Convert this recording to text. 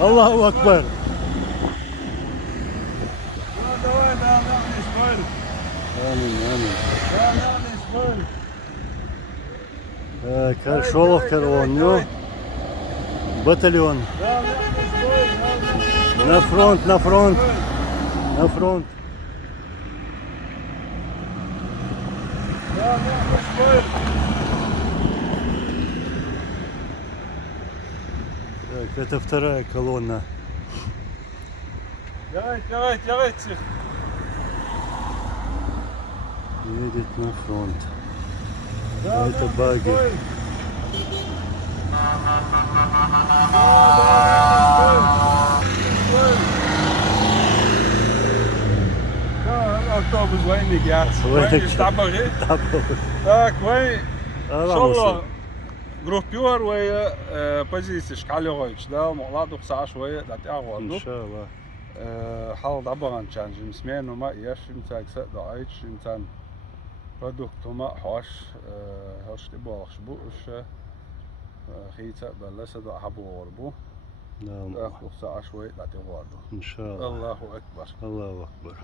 Allahu Akbar. Amin, amin. Шолох караван, батальйон. На фронт, на фронт, на фронт. Так, это вторая колонна. Едет на фронт. А это баги. Автобус войны, я. Таборы. Так, вой. Шоло. Группер вой позиции шкалёйч, да, молодых саш вой, да ты агорду. Иншаллах. حال طبعا كان جمسمين وما يش إنسان دعيش إنسان продукт وما حاش هاش تبغى شبوش خيتة بلسة ده حبو وربو نعم. ده خص عشوائي لا تغادر إن شاء الله. الله أكبر. الله أكبر.